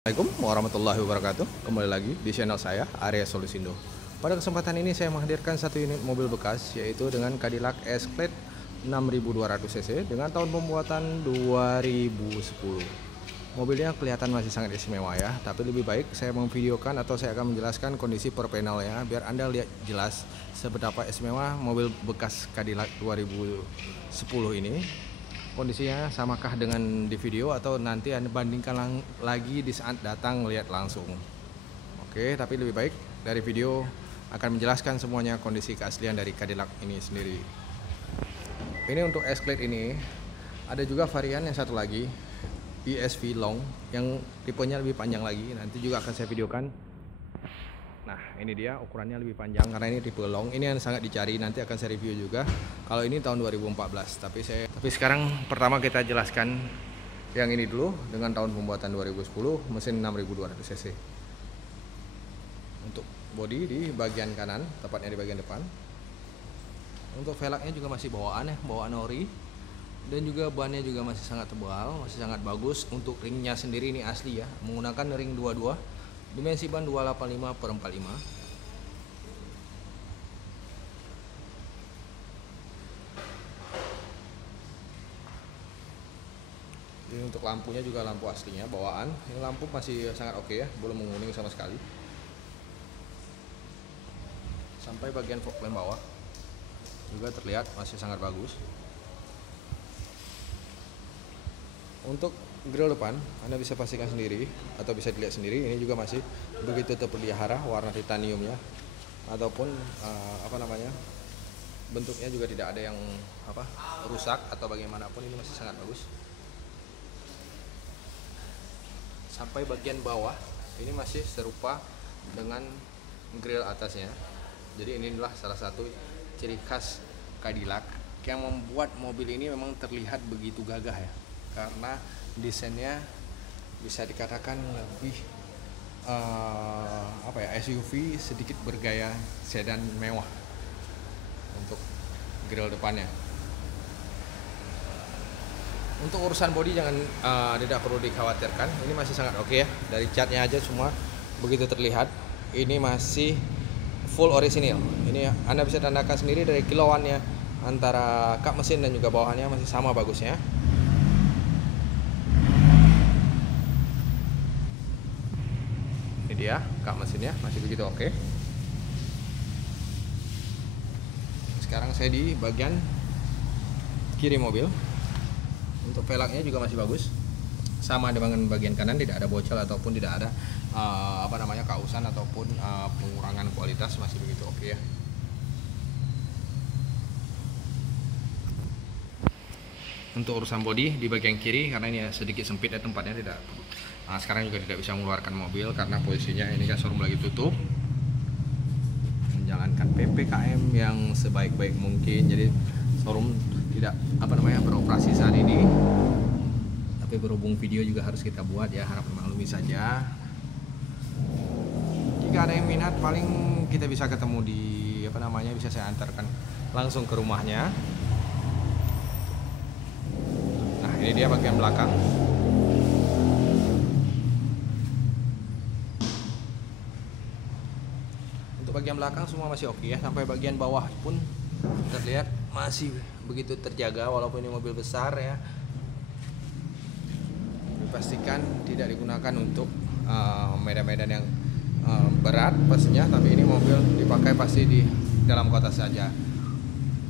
Assalamualaikum warahmatullahi wabarakatuh. Kembali lagi di channel saya, Arya Solusindo. Pada kesempatan ini saya menghadirkan satu unit mobil bekas, yaitu dengan Cadillac Escalade 6200 cc dengan tahun pembuatan 2010. Mobilnya kelihatan masih sangat istimewa ya, tapi lebih baik saya memvideokan atau saya akan menjelaskan kondisi per panelnya biar Anda lihat jelas seberapa istimewa mobil bekas Cadillac 2010 ini. Kondisinya samakah dengan di video atau nanti Anda bandingkan lagi di saat datang lihat langsung. Oke, tapi lebih baik dari video akan menjelaskan semuanya kondisi keaslian dari Cadillac ini sendiri. Ini untuk Escalade ini. Ada juga varian yang satu lagi, ESV Long, yang tipenya lebih panjang lagi. Nanti juga akan saya videokan. Nah, ini dia ukurannya lebih panjang karena ini tipe long. Ini yang sangat dicari, nanti akan saya review juga. Kalau ini tahun 2014, tapi sekarang pertama kita jelaskan yang ini dulu dengan tahun pembuatan 2010, mesin 6200 cc. Untuk bodi di bagian kanan, tepatnya di bagian depan. Untuk velgnya juga masih bawaan ya, bawaan ori. Dan juga bannya juga masih sangat tebal, masih sangat bagus. Untuk ringnya sendiri ini asli ya, menggunakan ring 22. Dimensi ban 285/45. Ini untuk lampunya juga lampu aslinya bawaan. Ini lampu masih sangat oke ya, belum menguning sama sekali. Sampai bagian fog lamp bawah juga terlihat masih sangat bagus. Untuk grill depan, Anda bisa pastikan sendiri atau bisa dilihat sendiri, ini juga masih begitu terpelihara warna titanium ya, ataupun bentuknya juga tidak ada yang rusak atau bagaimanapun, ini masih sangat bagus. Sampai bagian bawah ini masih serupa dengan grill atasnya. Jadi ini adalah salah satu ciri khas Cadillac yang membuat mobil ini memang terlihat begitu gagah ya, karena desainnya bisa dikatakan lebih SUV sedikit bergaya sedan mewah untuk grill depannya. Untuk urusan bodi jangan tidak perlu dikhawatirkan, ini masih sangat oke ya. Dari catnya aja semua begitu terlihat, ini masih full orisinil. Ini Anda bisa tandakan sendiri dari kilauannya, antara kap mesin dan juga bawahannya masih sama bagusnya. Dia kap mesinnya masih begitu oke. Sekarang saya di bagian kiri mobil. Untuk velgnya juga masih bagus, sama dengan bagian kanan, tidak ada bocel ataupun tidak ada kausan ataupun pengurangan kualitas, masih begitu oke ya. Untuk urusan bodi di bagian kiri, karena ini sedikit sempit ya tempatnya, tidak sekarang juga tidak bisa mengeluarkan mobil karena posisinya ini kan showroom lagi tutup, menjalankan PPKM yang sebaik-baik mungkin. Jadi showroom tidak beroperasi saat ini, tapi berhubung video juga harus kita buat ya, harap maklumi saja. Jika ada yang minat, paling kita bisa ketemu di bisa saya antarkan langsung ke rumahnya. Nah, ini dia bagian belakang. Bagian belakang semua masih oke ya, sampai bagian bawah pun terlihat masih begitu terjaga walaupun ini mobil besar ya. Dipastikan tidak digunakan untuk medan-medan yang berat pastinya, tapi ini mobil dipakai pasti di dalam kota saja.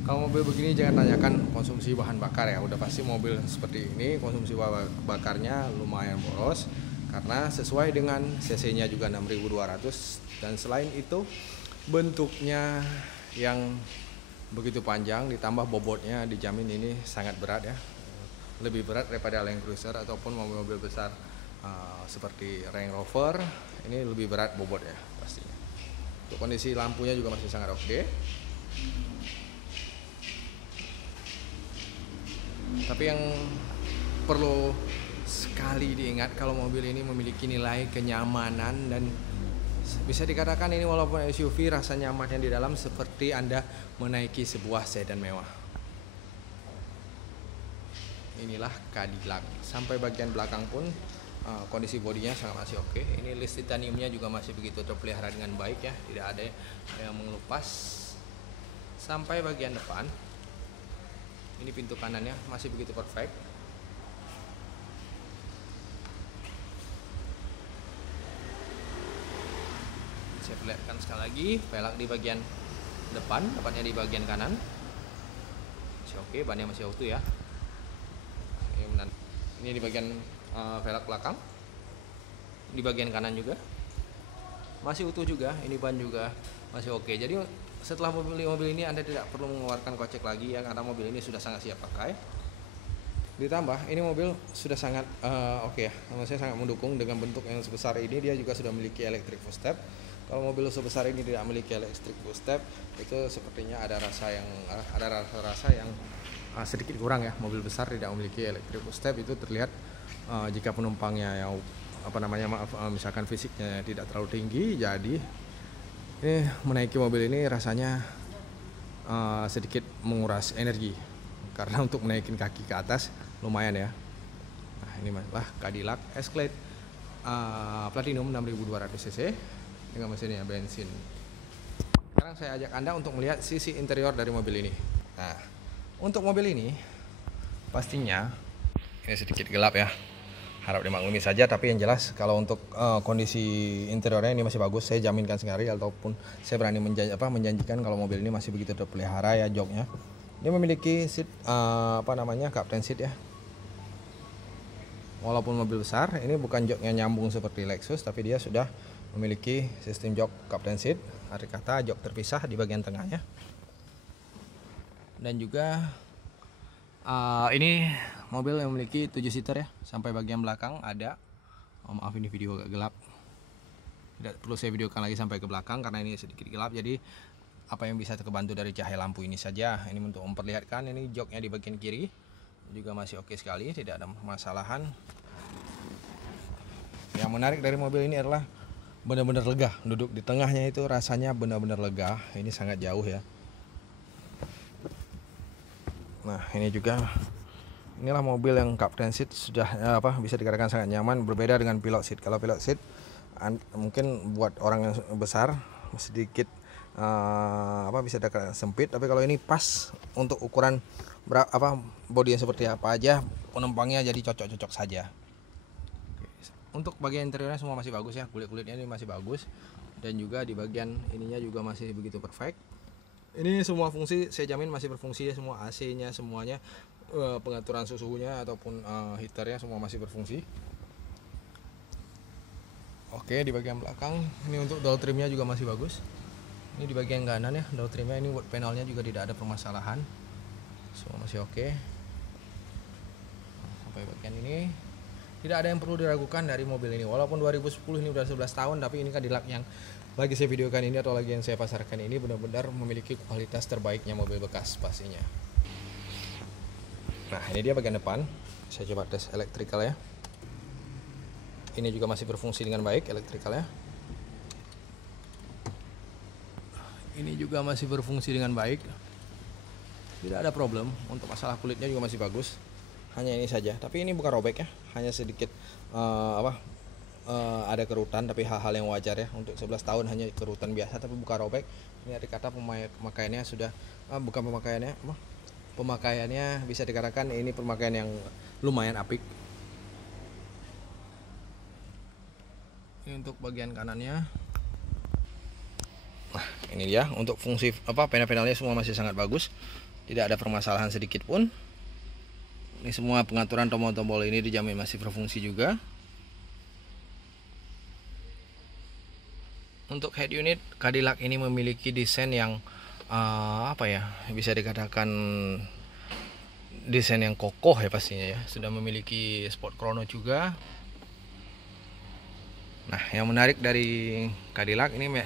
Kalau mobil begini jangan tanyakan konsumsi bahan bakar ya, udah pasti mobil seperti ini konsumsi bakarnya lumayan boros karena sesuai dengan cc-nya juga 6200, dan selain itu bentuknya yang begitu panjang ditambah bobotnya dijamin ini sangat berat ya, lebih berat daripada Land Cruiser ataupun mobil-mobil besar seperti Range Rover. Ini lebih berat bobotnya pastinya. Untuk kondisi lampunya juga masih sangat oke. Tapi yang perlu sekali diingat, kalau mobil ini memiliki nilai kenyamanan, dan bisa dikatakan ini walaupun SUV, rasa nyamannya di dalam seperti Anda menaiki sebuah sedan mewah. Inilah Cadillac. Sampai bagian belakang pun kondisi bodinya sangat masih oke. Ini list titaniumnya juga masih begitu terpelihara dengan baik ya, tidak ada yang mengelupas. Sampai bagian depan, ini pintu kanannya masih begitu perfect. Saya perlihatkan sekali lagi, velg di bagian depan, tepatnya di bagian kanan masih oke, bannya masih utuh ya. Ini di bagian velg belakang, di bagian kanan juga masih utuh juga. Ini ban juga masih oke. Jadi setelah membeli mobil ini Anda tidak perlu mengeluarkan kocek lagi ya, karena mobil ini sudah sangat siap pakai. Ditambah ini mobil sudah sangat oke ya, saya sangat mendukung dengan bentuk yang sebesar ini. Dia juga sudah memiliki electric footstep. Kalau mobil sebesar ini tidak memiliki electric footstep, itu sepertinya ada rasa yang sedikit kurang ya. Mobil besar tidak memiliki electric footstep itu terlihat jika penumpangnya yang misalkan fisiknya tidak terlalu tinggi, jadi ini menaiki mobil ini rasanya sedikit menguras energi, karena untuk menaikin kaki ke atas lumayan ya. Nah, ini lah Cadillac Escalade Platinum 6200 cc dengan mesinnya bensin. Sekarang saya ajak Anda untuk melihat sisi interior dari mobil ini. Nah, untuk mobil ini pastinya ini sedikit gelap ya, harap dimaklumi saja. Tapi yang jelas kalau untuk kondisi interiornya ini masih bagus. Saya jaminkan sekali, ataupun saya berani menjanjikan kalau mobil ini masih begitu terpelihara ya. Joknya dia memiliki seat captain seat ya. Walaupun mobil besar, ini bukan joknya nyambung seperti Lexus, tapi dia sudah memiliki sistem jok captain seat, arti kata jok terpisah di bagian tengahnya. Dan juga ini mobil yang memiliki 7 seater ya, sampai bagian belakang ada. Maaf ini video agak gelap, tidak perlu saya videokan lagi sampai ke belakang karena ini sedikit gelap. Jadi apa yang bisa terbantu dari cahaya lampu ini saja. Ini untuk memperlihatkan. Ini joknya di bagian kiri juga masih oke sekali, tidak ada permasalahan. Yang menarik dari mobil ini adalah benar-benar lega. Duduk di tengahnya itu rasanya benar-benar lega. Ini sangat jauh ya. Nah, ini juga, inilah mobil yang captain seat sudah bisa dikatakan sangat nyaman, berbeda dengan pilot seat. Kalau pilot seat mungkin buat orang yang besar sedikit bisa dikatakan sempit, tapi kalau ini pas untuk ukuran bodi yang seperti apa aja, penumpangnya jadi cocok-cocok saja. Untuk bagian interiornya semua masih bagus ya, kulit-kulitnya ini masih bagus, dan juga di bagian ininya juga masih begitu perfect. Ini semua fungsi saya jamin masih berfungsi ya, semua AC-nya semuanya, pengaturan suhunya ataupun heaternya semua masih berfungsi. Oke, di bagian belakang ini untuk door trimnya juga masih bagus. Ini di bagian kanan ya, door trimnya ini wood panelnya juga tidak ada permasalahan, semua masih oke. Sampai bagian ini tidak ada yang perlu diragukan dari mobil ini. Walaupun 2010 ini udah 11 tahun, tapi ini Cadillac yang lagi saya videokan ini atau lagi yang saya pasarkan ini benar-benar memiliki kualitas terbaiknya mobil bekas pastinya. Nah, ini dia bagian depan. Saya coba tes elektrikal ya. Ini juga masih berfungsi dengan baik elektrikalnya. Ini juga masih berfungsi dengan baik. Tidak ada problem. Untuk masalah kulitnya juga masih bagus. Hanya ini saja, tapi ini bukan robek ya, hanya sedikit ada kerutan, tapi hal-hal yang wajar ya. Untuk 11 tahun hanya kerutan biasa, tapi bukan robek. Ini arti kata pemakaiannya sudah pemakaiannya bisa dikatakan ini pemakaian yang lumayan apik. Ini untuk bagian kanannya. Nah, ini dia untuk fungsi panel-panelnya semua masih sangat bagus, tidak ada permasalahan sedikit pun. Ini semua pengaturan tombol-tombol ini dijamin masih berfungsi juga. Untuk head unit, Cadillac ini memiliki desain yang bisa dikatakan desain yang kokoh ya pastinya ya. Sudah memiliki sport chrono juga. Nah, yang menarik dari Cadillac ini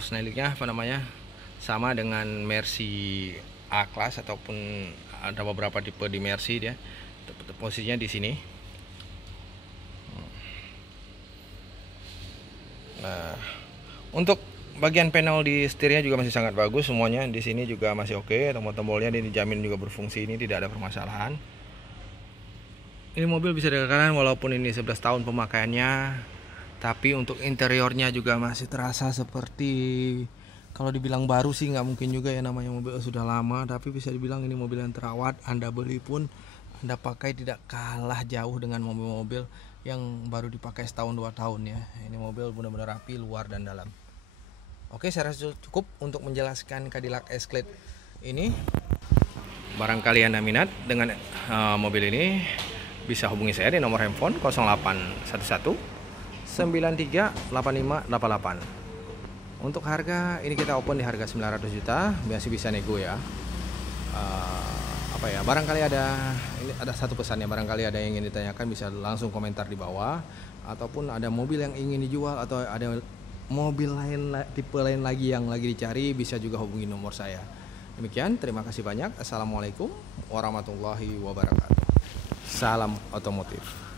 styling-nya sama dengan Mercy A-Class, ataupun ada beberapa tipe di Mercy dia. Posisinya di sini. Nah, untuk bagian panel di setirnya juga masih sangat bagus semuanya. Di sini juga masih oke. Tombol-tombolnya dijamin juga berfungsi, ini tidak ada permasalahan. Ini mobil bisa dikatakan walaupun ini 11 tahun pemakaiannya, tapi untuk interiornya juga masih terasa seperti, kalau dibilang baru sih nggak mungkin juga ya, namanya mobil sudah lama, tapi bisa dibilang ini mobil yang terawat. Anda beli pun Anda pakai tidak kalah jauh dengan mobil-mobil yang baru dipakai setahun 2 tahun ya. Ini mobil benar-benar rapi luar dan dalam. Oke, saya rasa cukup untuk menjelaskan Cadillac Escalade ini. Barangkali Anda minat dengan mobil ini, bisa hubungi saya di nomor handphone 0811 93 8588. Untuk harga ini kita open di harga 900 juta, masih bisa nego ya. Barangkali ada satu pesan ya, barangkali ada yang ingin ditanyakan bisa langsung komentar di bawah, ataupun ada mobil yang ingin dijual atau ada mobil lain, tipe lain lagi yang lagi dicari, bisa juga hubungi nomor saya. Demikian, terima kasih banyak. Assalamualaikum warahmatullahi wabarakatuh. Salam otomotif.